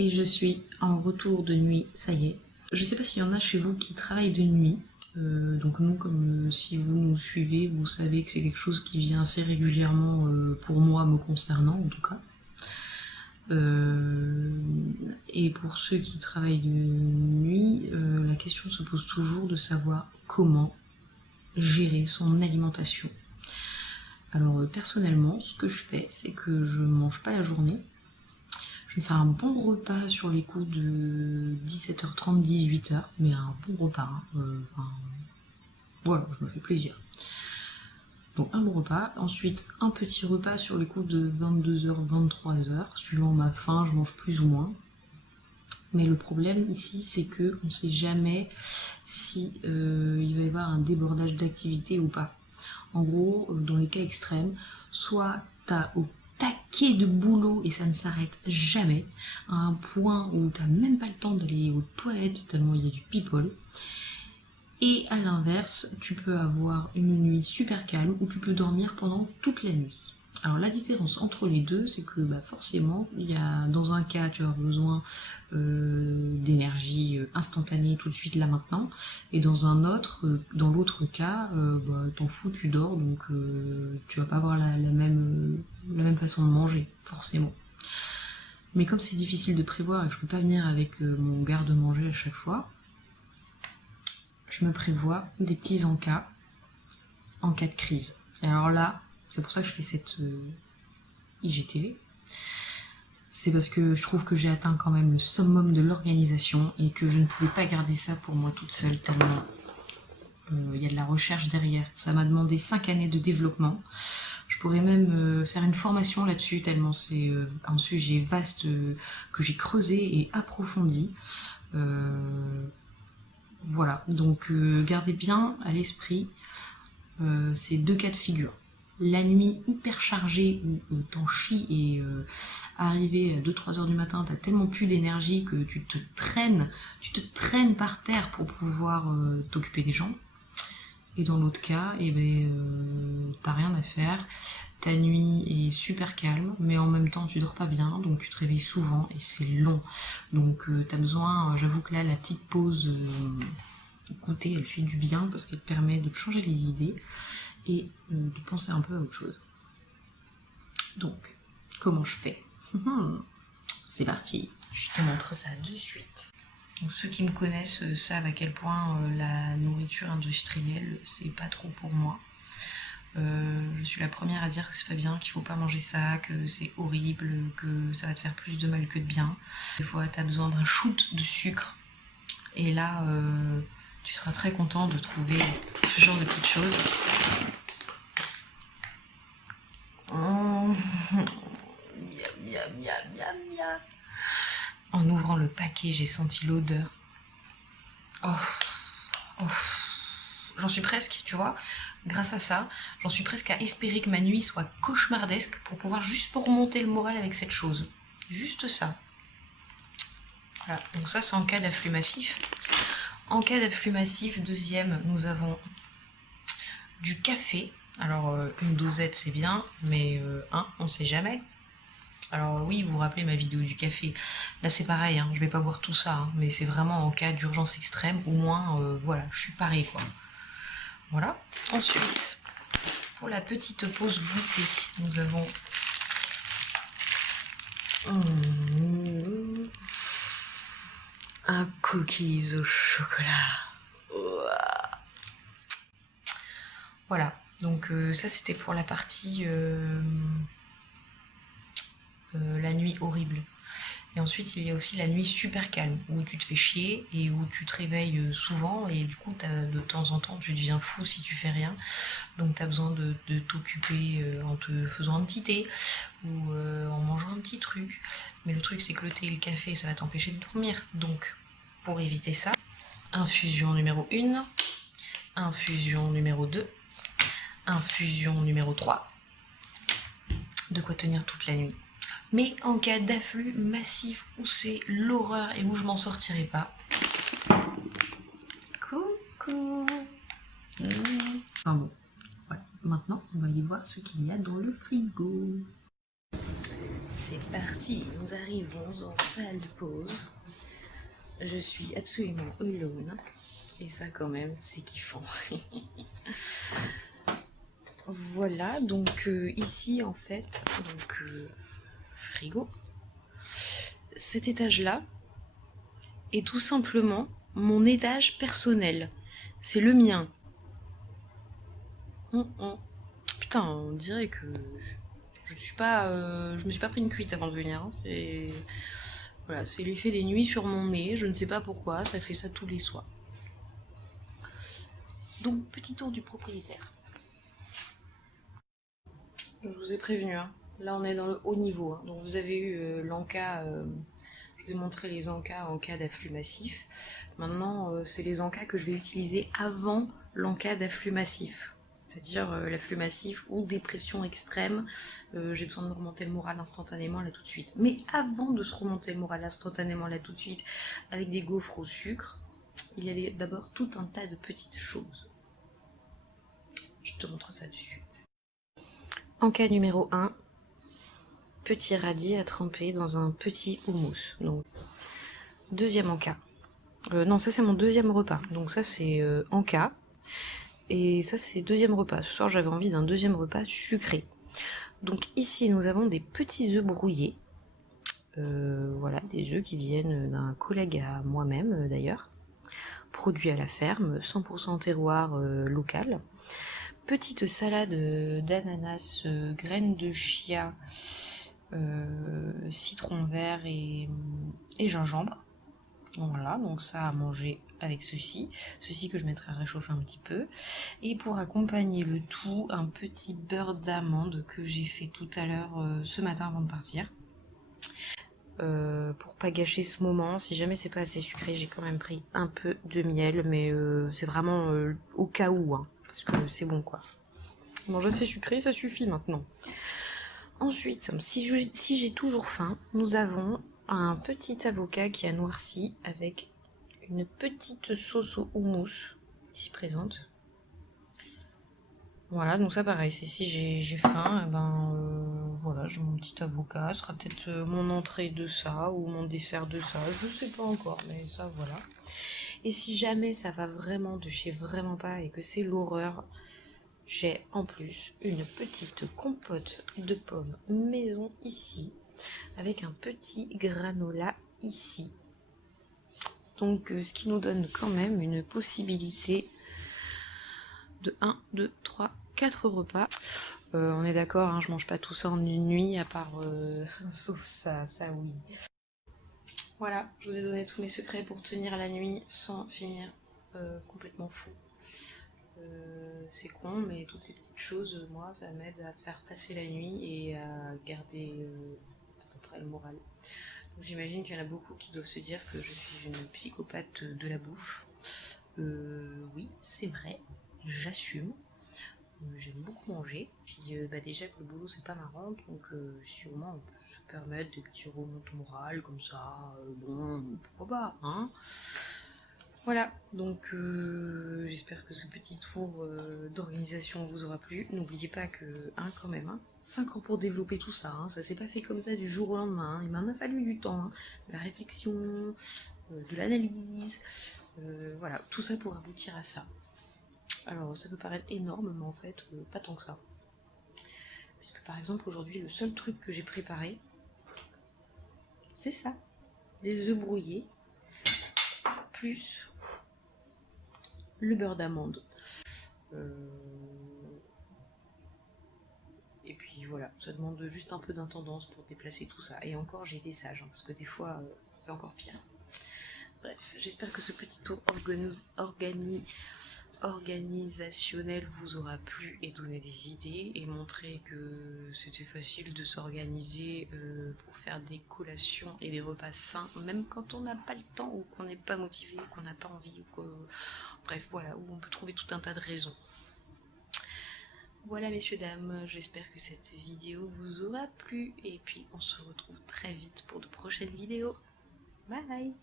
Et je suis en retour de nuit, ça y est. Je sais pas s'il y en a chez vous qui travaillent de nuit. Donc nous, comme si vous nous suivez, vous savez que c'est quelque chose qui vient assez régulièrement pour moi, me concernant en tout cas. Et pour ceux qui travaillent de nuit, la question se pose toujours de savoir comment gérer son alimentation. Alors personnellement, ce que je fais, c'est que je mange pas la journée. Je vais faire un bon repas sur les coups de 17h30, 18h, mais un bon repas. Voilà, je me fais plaisir. Donc un bon repas, ensuite un petit repas sur les coups de 22h, 23h, suivant ma faim, je mange plus ou moins. Mais le problème ici, c'est que on ne sait jamais si il va y avoir un débordage d'activité ou pas. En gros, dans les cas extrêmes, soit t'as au taquet de boulot et ça ne s'arrête jamais, à un point où t'as même pas le temps d'aller aux toilettes tellement il y a du people. Et à l'inverse, tu peux avoir une nuit super calme où tu peux dormir pendant toute la nuit. Alors la différence entre les deux, c'est que forcément, dans un cas, tu as besoin d'énergie instantanée tout de suite là maintenant, et dans dans l'autre cas, t'en fous, tu dors, donc tu vas pas avoir la même façon de manger, forcément. Mais comme c'est difficile de prévoir et que je peux pas venir avec mon garde-manger à chaque fois, je me prévois des petits encas en cas de crise. Et alors là, c'est pour ça que je fais cette IGTV. C'est parce que je trouve que j'ai atteint quand même le summum de l'organisation et que je ne pouvais pas garder ça pour moi toute seule tellement il y a de la recherche derrière. Ça m'a demandé 5 années de développement. Je pourrais même faire une formation là-dessus tellement c'est un sujet vaste que j'ai creusé et approfondi. Voilà, donc gardez bien à l'esprit ces deux cas de figure. La nuit hyper chargée où t'en chies et arrivé à 2-3 heures du matin, t'as tellement plus d'énergie que tu te traînes par terre pour pouvoir t'occuper des gens. Et dans l'autre cas, t'as rien à faire. Ta nuit est super calme, mais en même temps tu dors pas bien, donc tu te réveilles souvent et c'est long. Donc t'as besoin, j'avoue que là la petite pause goûter, elle fait du bien parce qu'elle permet de te changer les idées et de penser un peu à autre chose. Donc, comment je fais? C'est parti, je te montre ça de suite. Donc, ceux qui me connaissent savent à quel point la nourriture industrielle, c'est pas trop pour moi. Je suis la première à dire que c'est pas bien, qu'il faut pas manger ça, que c'est horrible, que ça va te faire plus de mal que de bien. Des fois, t'as besoin d'un shoot de sucre. Et là, tu seras très content de trouver ce genre de petites choses. Miam, miam, miam, miam, miam. En ouvrant le paquet, j'ai senti l'odeur. J'en suis presque, tu vois, grâce à ça, j'en suis presque à espérer que ma nuit soit cauchemardesque pour pouvoir juste pour remonter le moral avec cette chose. Juste ça. Voilà, donc ça c'est en cas d'afflux massif. En cas d'afflux massif, deuxième, nous avons du café. Alors une dosette c'est bien, mais on sait jamais. Alors oui, vous vous rappelez ma vidéo du café. Là c'est pareil, je vais pas boire tout ça, mais c'est vraiment en cas d'urgence extrême, au moins voilà, je suis parée quoi. Voilà. Ensuite, pour la petite pause goûter, nous avons un cookies au chocolat. Voilà, donc ça c'était pour la partie la nuit horrible. Et ensuite il y a aussi la nuit super calme, où tu te fais chier et où tu te réveilles souvent et du coup de temps en temps tu deviens fou si tu fais rien. Donc tu as besoin de t'occuper en te faisant un petit thé ou en mangeant un petit truc. Mais le truc c'est que le thé et le café ça va t'empêcher de dormir. Donc pour éviter ça, infusion numéro 1, infusion numéro 2, infusion numéro 3. De quoi tenir toute la nuit. Mais en cas d'afflux massif où c'est l'horreur et où je m'en sortirai pas. Coucou. Enfin bon, voilà. Maintenant, on va aller voir ce qu'il y a dans le frigo. C'est parti, nous arrivons en salle de pause. Je suis absolument alone. Et ça quand même, c'est kiffant. Voilà, donc ici en fait, donc frigo. Cet étage-là est tout simplement mon étage personnel. C'est le mien. Putain, on dirait que je me suis pas pris une cuite avant de venir. Hein. C'est voilà, c'est l'effet des nuits sur mon nez. Je ne sais pas pourquoi, ça fait ça tous les soirs. Donc petit tour du propriétaire. Je vous ai prévenu. Hein. Là, on est dans le haut niveau. Hein. Donc vous avez eu l'encas. Je vous ai montré les encas en cas d'afflux massif. Maintenant, c'est les encas que je vais utiliser avant l'encas d'afflux massif. C'est-à-dire l'afflux massif ou dépression extrême. J'ai besoin de me remonter le moral instantanément là tout de suite. Mais avant de se remonter le moral instantanément là tout de suite avec des gaufres au sucre, il y a d'abord tout un tas de petites choses. Je te montre ça de suite. Encas numéro 1. Petit radis à tremper dans un petit houmous. Donc, deuxième encas. Non, ça c'est mon deuxième repas. Donc ça c'est encas. Et ça c'est deuxième repas. Ce soir j'avais envie d'un deuxième repas sucré. Donc ici nous avons des petits œufs brouillés. Voilà, des œufs qui viennent d'un collègue à moi-même d'ailleurs. Produits à la ferme, 100% terroir local. Petite salade d'ananas, graines de chia, citron vert et gingembre. Voilà, donc ça à manger avec ceci que je mettrai à réchauffer un petit peu. Et pour accompagner le tout, un petit beurre d'amande que j'ai fait tout à l'heure ce matin avant de partir. Pour pas gâcher ce moment, si jamais c'est pas assez sucré, j'ai quand même pris un peu de miel, mais c'est vraiment au cas où, hein, parce que c'est bon quoi. Manger assez sucré, ça suffit maintenant. Ensuite, si j'ai toujours faim, nous avons un petit avocat qui a noirci avec une petite sauce au houmous ici présente. Voilà, donc ça pareil, c'est si j'ai faim, et voilà, j'ai mon petit avocat, ce sera peut-être mon entrée de ça ou mon dessert de ça, je sais pas encore, mais ça voilà. Et si jamais ça va vraiment de chez vraiment pas et que c'est l'horreur, j'ai en plus une petite compote de pommes maison ici, avec un petit granola ici. Donc ce qui nous donne quand même une possibilité de 1, 2, 3, 4 repas. On est d'accord, hein, je mange pas tout ça en une nuit, à part sauf ça oui. Voilà, je vous ai donné tous mes secrets pour tenir la nuit sans finir complètement fou. C'est con, mais toutes ces petites choses, moi, ça m'aide à faire passer la nuit et à garder à peu près le moral. Donc j'imagine qu'il y en a beaucoup qui doivent se dire que je suis une psychopathe de la bouffe. Oui, c'est vrai, j'assume. J'aime beaucoup manger. Puis déjà que le boulot c'est pas marrant, donc si au moins on peut se permettre des petits remontes morales comme ça, bon, pourquoi pas, hein. Voilà, donc j'espère que ce petit tour d'organisation vous aura plu. N'oubliez pas que, quand même, 5 ans pour développer tout ça, ça s'est pas fait comme ça du jour au lendemain, il m'en a fallu du temps, de la réflexion, de l'analyse, voilà, tout ça pour aboutir à ça. Alors ça peut paraître énorme, mais en fait, pas tant que ça. Puisque par exemple, aujourd'hui, le seul truc que j'ai préparé, c'est ça. Les œufs brouillés, plus le beurre d'amande. Et puis voilà, ça demande juste un peu d'intendance pour déplacer tout ça. Et encore, j'ai été sage, parce que des fois, c'est encore pire. Bref, j'espère que ce petit tour organisationnel vous aura plu et donné des idées et montré que c'était facile de s'organiser pour faire des collations et des repas sains, même quand on n'a pas le temps ou qu'on n'est pas motivé ou qu'on n'a pas envie ou bref voilà, où on peut trouver tout un tas de raisons. Voilà messieurs dames, j'espère que cette vidéo vous aura plu et puis on se retrouve très vite pour de prochaines vidéos. Bye!